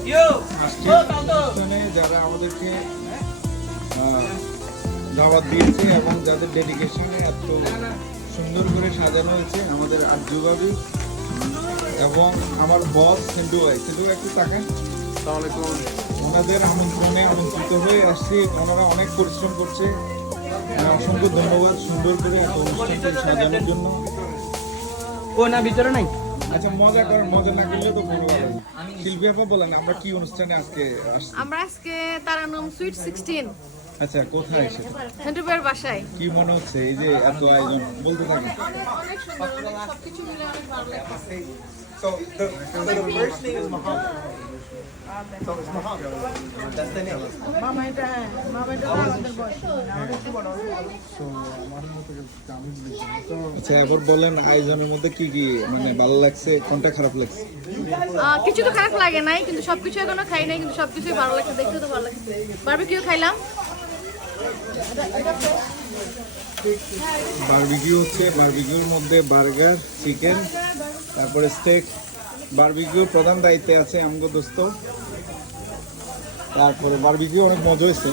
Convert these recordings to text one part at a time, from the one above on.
অনুষ্ঠানে যারা আমাদেরকে দাওয়াত দিয়েছে এবং যাদের ডেডিকেশনে এত সুন্দর করে সাজানো হয়েছে, আমাদের আরজু ভাবি এবং আমার বস সিন্ধু ভাই একটু তাকান। ওনাদের আমন্ত্রণে আমন্ত্রিত হয়ে আসছি। ওনারা অনেক পরিশ্রম করছে। অসংখ্য ধন্যবাদ সুন্দর করে এত অনুষ্ঠানটি সাজানোর জন্য। ভিতরে নাই। আচ্ছা, মজা করেন, মজা না করলে তো কোনো ব্যাপার না। শিল্পী আপা বলেন, আমরা কি অনুষ্ঠানে আজকে আসছি? আমরা আজকে তারানম সুইট 16। আচ্ছা, কোথায় সেটা? সেন্টুবের বাসায়। কি মনে হচ্ছে এই যে এত আয়োজন? বলতে থাকি। অনেক সুন্দর, সবকিছু মিলে অনেক ভালো লাগছে। So the first name is Muhammad. So it's Muhammad. That's the name. আচ্ছা, এবার বলেন আয়োজনের মধ্যে কি কি মানে ভালো লাগছে, কোনটা খারাপ লাগছে? কিছু তো খারাপ লাগে নাই, কিন্তু সবকিছু এখনো খাই নাই, কিন্তু সবকিছুই ভালো লাগছে, দেখতে তো ভালো লাগছে। বারবিকিউ খাইলাম। বারবিকিউ হচ্ছে, বারবিকিউর মধ্যে বার্গার, চিকেন, তারপরে স্টেক। বারবিকিউ প্রধান দায়িত্বে আছে আমগো দোস্ত। তারপরে বারবিকিউ অনেক মজা হয়েছে।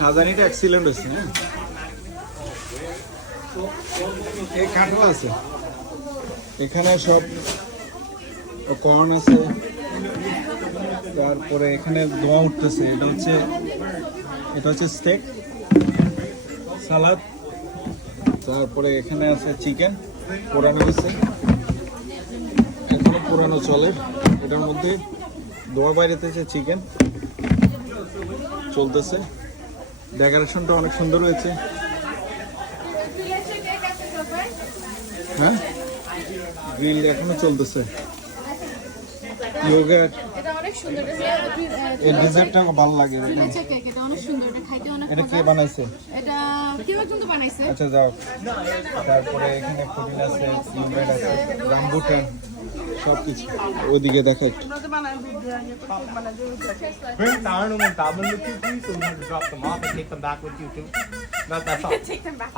সাজানিটা এক্সিলেন্ট হয়েছে। হ্যাঁ, এই কাঠও আছে, এখানে সব কর্ন আছে। তারপরে এখানে দোয়া উঠতেছে, এটা হচ্ছে স্টেক, সালাদ। তারপরে এখানে আছে চিকেন, পোড়ানো হয়েছে, এখনো পোড়ানো চলে। এটার মধ্যে দোয়া বাইরেতেছে, চিকেন চলতেছে। ডেকোরেশনটা অনেক সুন্দর হয়েছে। হ্যাঁ, গ্রিল এখনো চলতেছে। ইয়োগার্ট, এটা অনেক সুন্দর। এই ডেজার্টটা ভালো লাগে। এটা অনেক সুন্দর, এটা খাইতে অনেক এটা কে মজা। বানাইছে? এটা কেউ একজন তো বানাইছে। আচ্ছা, যাও। তারপরে এখানে পুডিং আছে, লিমব্রেড আছে, রামবুটান, সব কিছু। ওইদিকে দেখা একটু। Bring Tarnum and Tabun with you, please, so we have to drop them off and take them back with you too. That's all. Take them back.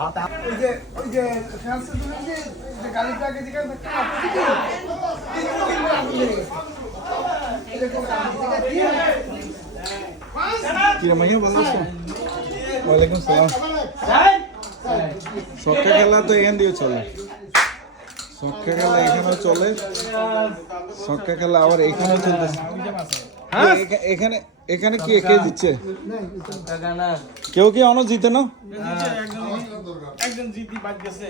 কি মাইয়া ভালো আছো? ওয়ালাইকুম সালাম। সক্কা খেলা তো এখান দিয়ে চলে, সক্কা খেলা এখানেও চলে, সক্কা খেলা আবার এখানেও চলতেছে। এখানে এখানে কি কে জিতছে? কেউ কি অন্য জিতে না? একজন জিতি বাদ গেছে।